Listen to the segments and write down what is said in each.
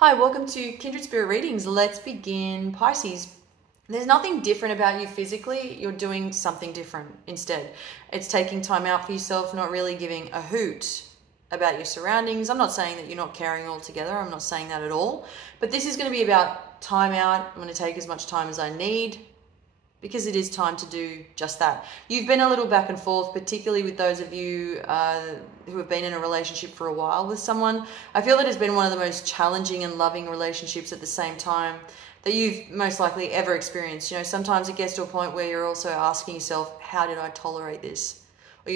Hi, welcome to Kindred Spirit Readings. Let's begin. Pisces. There's nothing different about you physically. You're doing something different instead. It's taking time out for yourself, not really giving a hoot about your surroundings. I'm not saying that you're not caring altogether. I'm not saying that at all. But this is going to be about time out. I'm going to take as much time as I need because it is time to do just that. You've been a little back and forth, particularly with those of you who have been in a relationship for a while with someone. I feel it has been one of the most challenging and loving relationships at the same time that you've most likely ever experienced. You know, sometimes it gets to a point where you're also asking yourself, how did I tolerate this? Or,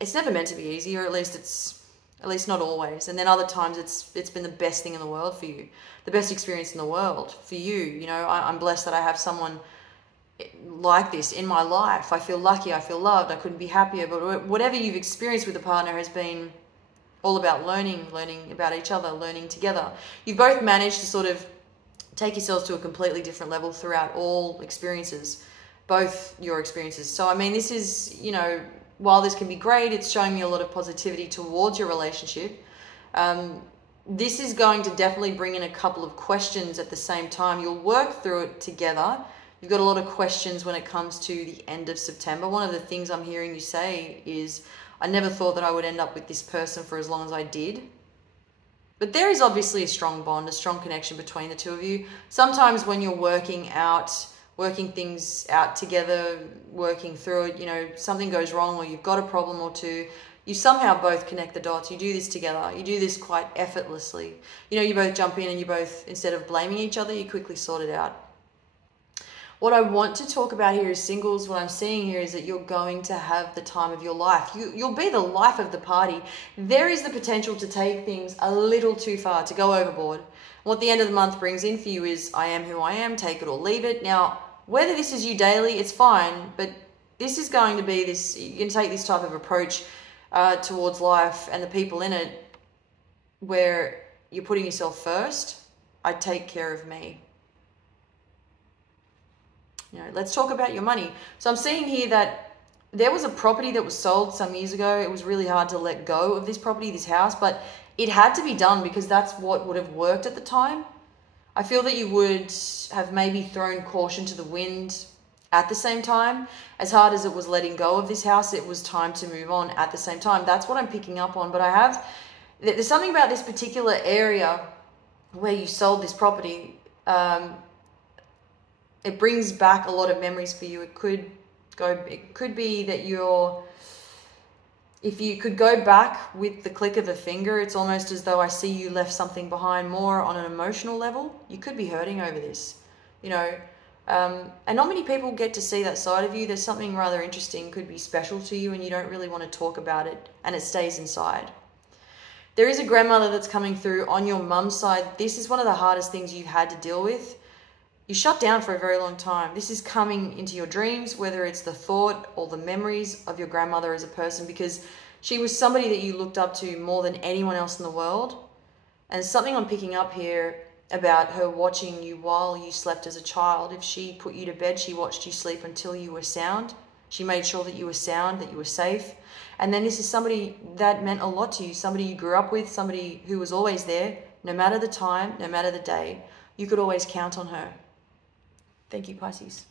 it's never meant to be easy, or at least not always. And then other times it's been the best thing in the world for you, the best experience in the world for you. You know, I'm blessed that I have someone like this in my life. I feel lucky, I feel loved, I couldn't be happier. But whatever you've experienced with a partner has been all about learning about each other, learning together. You've both managed to sort of take yourselves to a completely different level throughout all experiences, both your experiences. So, I mean, this is, while this can be great, it's showing me a lot of positivity towards your relationship. This is going to definitely bring in a couple of questions at the same time. You'll work through it together. You've got a lot of questions when it comes to the end of September. One of the things I'm hearing you say is, I never thought that I would end up with this person for as long as I did. But there is obviously a strong bond, a strong connection between the two of you. Sometimes when you're working things out together, working through it, something goes wrong or you've got a problem or two, you somehow both connect the dots. You do this together. You do this quite effortlessly. You both jump in and you both, instead of blaming each other, you quickly sort it out. What I want to talk about here is singles. What I'm seeing here is that you're going to have the time of your life. You'll be the life of the party. There is the potential to take things a little too far, to go overboard. What the end of the month brings in for you is, I am who I am, take it or leave it. Now, whether this is you daily, it's fine, but this is going to be this, you can take this type of approach towards life and the people in it where you're putting yourself first. I take care of me. Let's talk about your money. So I'm seeing here that there was a property that was sold some years ago. It was really hard to let go of this property, this house, but it had to be done because that's what would have worked at the time. I feel that you would have maybe thrown caution to the wind at the same time. As hard as it was letting go of this house, it was time to move on at the same time. That's what I'm picking up on. But there's something about this particular area where you sold this property. It brings back a lot of memories for you. It could be that if you could go back with the click of a finger, it's almost as though I see you left something behind more on an emotional level. You could be hurting over this, and not many people get to see that side of you. There's something rather interesting, could be special to you, and you don't really want to talk about it, and it stays inside. There is a grandmother that's coming through on your mum's side. This is one of the hardest things you've had to deal with. You shut down for a very long time. This is coming into your dreams, whether it's the thought or the memories of your grandmother as a person, because she was somebody that you looked up to more than anyone else in the world. And something I'm picking up here about her watching you while you slept as a child. If she put you to bed, she watched you sleep until you were sound. She made sure that you were sound, that you were safe. And then this is somebody that meant a lot to you, somebody you grew up with, somebody who was always there, no matter the time, no matter the day. You could always count on her. Thank you, Pisces.